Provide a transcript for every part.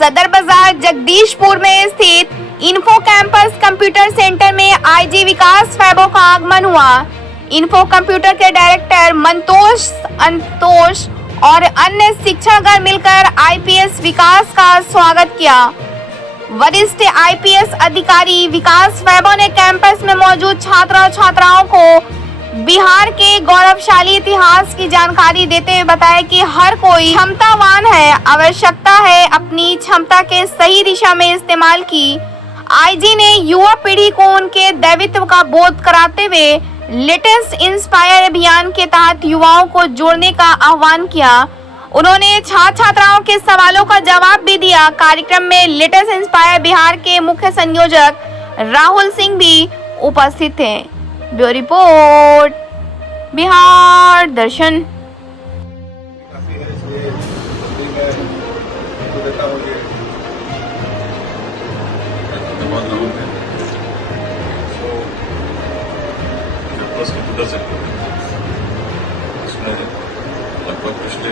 सदर बाजार जगदीशपुर में स्थित इन्फो कैंपस कंप्यूटर सेंटर में आईजी विकास फैबो का आगमन हुआ। इन्फो कंप्यूटर के डायरेक्टर संतोष और अन्य शिक्षकगण मिलकर आईपीएस विकास का स्वागत किया। वरिष्ठ आईपीएस अधिकारी विकास फैबो ने कैंपस में मौजूद छात्र और छात्राओं को बिहार के गौरवशाली इतिहास की जानकारी देते हुए बताया कि हर कोई क्षमतावान है, आवश्यकता है अपनी क्षमता के सही दिशा में इस्तेमाल की। आईजी ने युवा पीढ़ी को उनके दायित्व का बोध कराते हुए लेटेस्ट इंस्पायर अभियान के तहत युवाओं को जोड़ने का आह्वान किया। उन्होंने छात्र छात्राओं के सवालों का जवाब भी दिया। कार्यक्रम में लेटेस्ट इंस्पायर बिहार के मुख्य संयोजक राहुल सिंह भी उपस्थित थे। ब्यूरो रिपोर्ट बिहार दर्शन। कंप्यूटर सेक्टर इसमें लगभग पिछले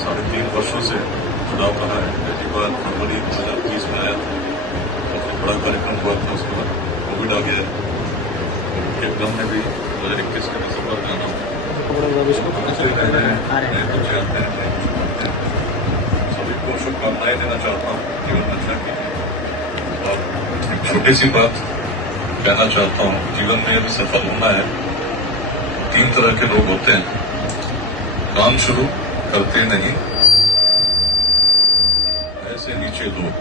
3.5 वर्षों से जुड़ाव रहा है। पहली बार फरवरी 2020 में आया था, काफी बड़ा कार्यक्रम हुआ था। उसके बाद कोविड आ गया, एकदम में भी 2021 के दिसंबर में आना सभी को शुभकामनाएं देना चाहता हूँ। जीवन में अच्छा कीजिए। और एक छोटी सी बात कहना चाहता हूँ, जीवन में यदि सफल होना है, 3 तरह के लोग होते हैं। काम शुरू करते नहीं, ऐसे नीचे लोग।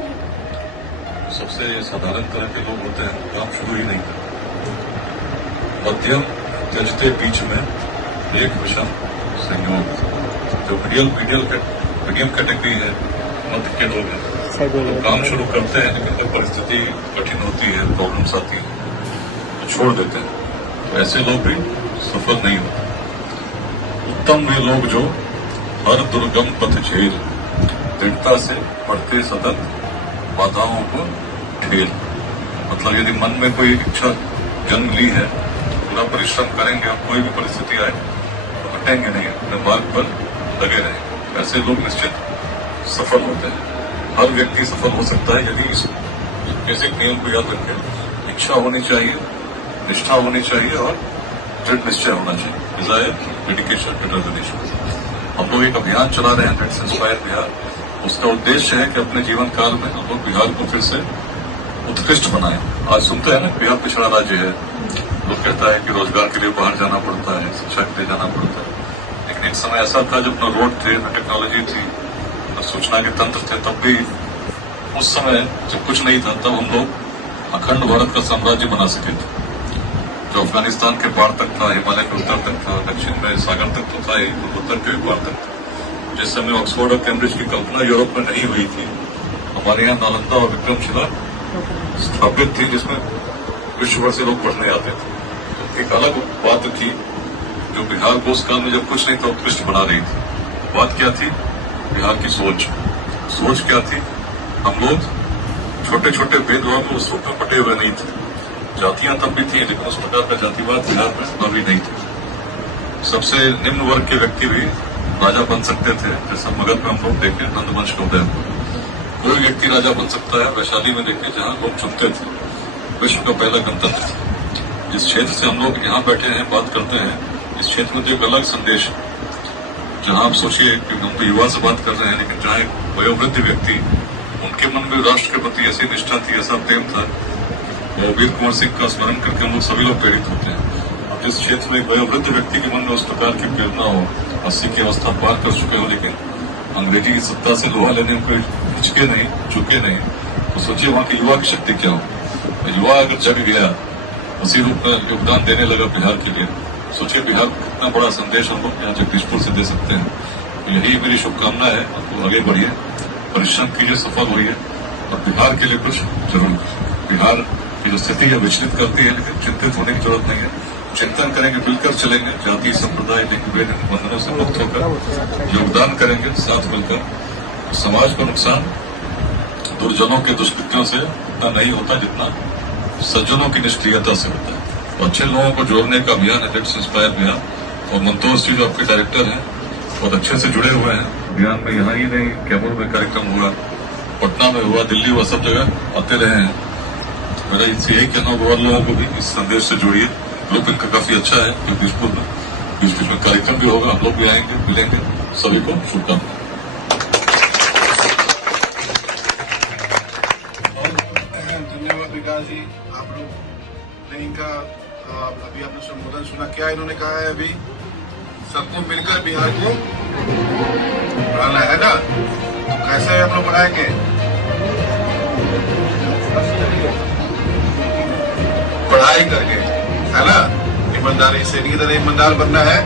सबसे साधारण तरह के लोग होते हैं, काम शुरू ही नहीं करते। मध्यम त्यजते बीच में, एक विषम संयोग। जो मीडियम कैटेगरी है, मध्य के लोग हैं, तो काम शुरू करते हैं लेकिन जब परिस्थिति कठिन होती है, प्रॉब्लम्स आती है, छोड़ देते हैं। तो ऐसे लोग भी सफल नहीं होते। उत्तम वे लोग जो हर दुर्गम पथ झेल, दृढ़ता से बढ़ते सतत बाधाओं को ठेल। मतलब यदि मन में कोई इच्छा जन्म ली है, पूरा परिश्रम करेंगे और कोई भी परिस्थिति आए तो हटेंगे नहीं, अपने मार्ग पर लगे रहेंगे। ऐसे लोग निश्चित सफल होते हैं। हर व्यक्ति सफल हो सकता है यदि इस बेसिक नियम को याद रखें। इच्छा होनी चाहिए, निष्ठा होनी चाहिए और दृढ़ निश्चय होना चाहिए। Desire, dedication, determination. हम लोग एक अभियान चला रहे हैं, लेट्स इंस्पायर बिहार। उसका उद्देश्य है कि अपने जीवन काल में हम लोग बिहार को फिर से उत्कृष्ट बनाएं। आज सुनते हैं ना, बिहार पिछड़ा राज्य है। लोग कहता है कि रोजगार के लिए बाहर जाना पड़ता है, शिक्षा के लिए जाना पड़ता है। लेकिन एक समय ऐसा था जब न रोड थे, न टेक्नोलॉजी थी, न सूचना के तंत्र थे। तब भी उस समय जब कुछ नहीं था, तब हम लोग अखंड भारत का साम्राज्य बना सके थे, जो अफगानिस्तान के पार तक था, हिमालय के उत्तर तक था, दक्षिण में सागर तक तो था ही, उत्तर के पार तक था। जिस समय ऑक्सफोर्ड और कैम्ब्रिज की कल्पना यूरोप में नहीं हुई थी, हमारे यहाँ नालंदा और विक्रमशिला स्थापित थी, जिसमें विश्व भर से लोग पढ़ने आते थे। एक अलग बात थी जो बिहार को उस काल में जब कुछ नहीं था उत्कृष्ट बना रही थी। बात क्या थी? बिहार की सोच क्या थी? हम लोग छोटे छोटे भेदभाव में उस रूप में बटे हुए नहीं थे। जातियां तब भी थी, लेकिन उस प्रकार का जातिवाद बिहार में अभी नहीं था। सबसे निम्न वर्ग के व्यक्ति भी राजा बन सकते थे। जैसे मगध में हम लोग देखें, नंदवंश का उदय। कोई व्यक्ति राजा बन सकता है। वैशाली में देखें, जहां लोग चुनते थे, विश्व का पहला गणतंत्र था। जिस क्षेत्र से हम लोग यहाँ बैठे हैं, बात करते हैं, इस क्षेत्र में तो एक अलग संदेश है। जहां आप सोचिए कि हम तो युवा से बात कर रहे हैं, लेकिन जहां एक वयोवृद्ध व्यक्ति, उनके मन में राष्ट्र के प्रति ऐसी निष्ठा थी, ऐसा प्रेम था। वो वीर कुंवर सिंह का स्मरण करके हम लोग सभी लोग प्रेरित होते हैं। अब जिस क्षेत्र में एक वयोवृद्ध व्यक्ति के मन में उस प्रकार की प्रेरणा हो, 80 की अवस्था पार कर चुके हो, लेकिन अंग्रेजी की सत्ता से लोहा लेने में कोई हिचके नहीं, चुके नहीं, तो सोचिए वहां की युवा की शक्ति क्या हो। युवा अगर जग गया, उसी रूप में योगदान देने लगा बिहार के लिए, सोचिए बिहार को कितना बड़ा संदेश हम लोग यहाँ जगदीशपुर से दे सकते हैं। तो यही मेरी शुभकामना है। आपको आगे बढ़िए, परिश्रम कीजिए, सफल होइए और बिहार के लिए कुछ जरूर। बिहार की जो स्थिति है विचलित करती है, लेकिन चिंतित होने की जरूरत नहीं है। चिंतन करेंगे, मिलकर चलेंगे, जाति संप्रदाय लिंग भेद बंधनों से मुक्त होकर योगदान करेंगे साथ मिलकर। समाज का नुकसान दुर्जनों के दुष्कृत्यों से इतना नहीं होता जितना सज्जनों की निष्क्रियता से होता है। तो अच्छे लोगों को जोड़ने का अभियान है लेट्स इंस्पायर बिहार। और मंतोष जी जो आपके डायरेक्टर हैं बहुत अच्छे से जुड़े हुए हैं। बिहार में यहाँ ही नहीं, कैमूर में कार्यक्रम हुआ, पटना में हुआ, दिल्ली हुआ, सब जगह आते रहे हैं। मेरा इससे यही कहना होगा और लोगों को भी इस संदेश से जुड़िए। ग्रुप इनका काफी अच्छा है, जगदीशपुर में बीच बीच में कार्यक्रम भी होगा, हम लोग भी आएंगे, मिलेंगे। सभी को शुभकामनाएं। धन्यवाद विकास जी। आप लोग ने इनका अभी आपने संबोधन सुना, क्या इन्होंने कहा है? अभी सबको मिलकर बिहार को बढ़ाना है ना, तो कैसे हम लोग बढ़ाएंगे? पढ़ाई करके, है ना, ईमानदारी से, इनकी तरह ईमानदार बनना है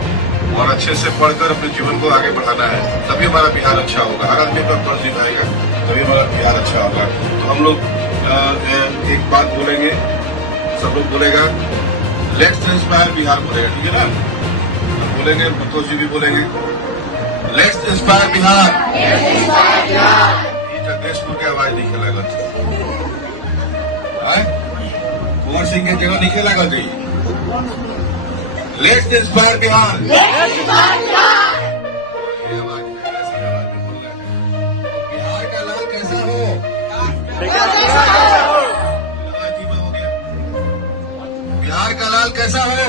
और अच्छे से पढ़कर अपने जीवन को आगे बढ़ाना है, तभी हमारा बिहार अच्छा होगा। हर आदमी पर फर्ज निभाएगा तभी हमारा बिहार अच्छा होगा। तो हम लोग एक बात बोलेंगे, सब लोग बोलेगा, लेट्स इंस्पायर बिहार बोलेगा, ठीक है ना? हम बोलेंगे, संतोष जी भी बोलेंगे, लेट्स इंस्पायर बिहार। ये जगदीशपुर की आवाज नहीं खेला गया, कुंवर सिंह के जगह नहीं खेला गया। Let's inspire Bihar. ये आवाज में, ऐसी आवाज में बोल रहे हैं। बिहार का लाल कैसा हो? बिहार का लाल कैसा हो?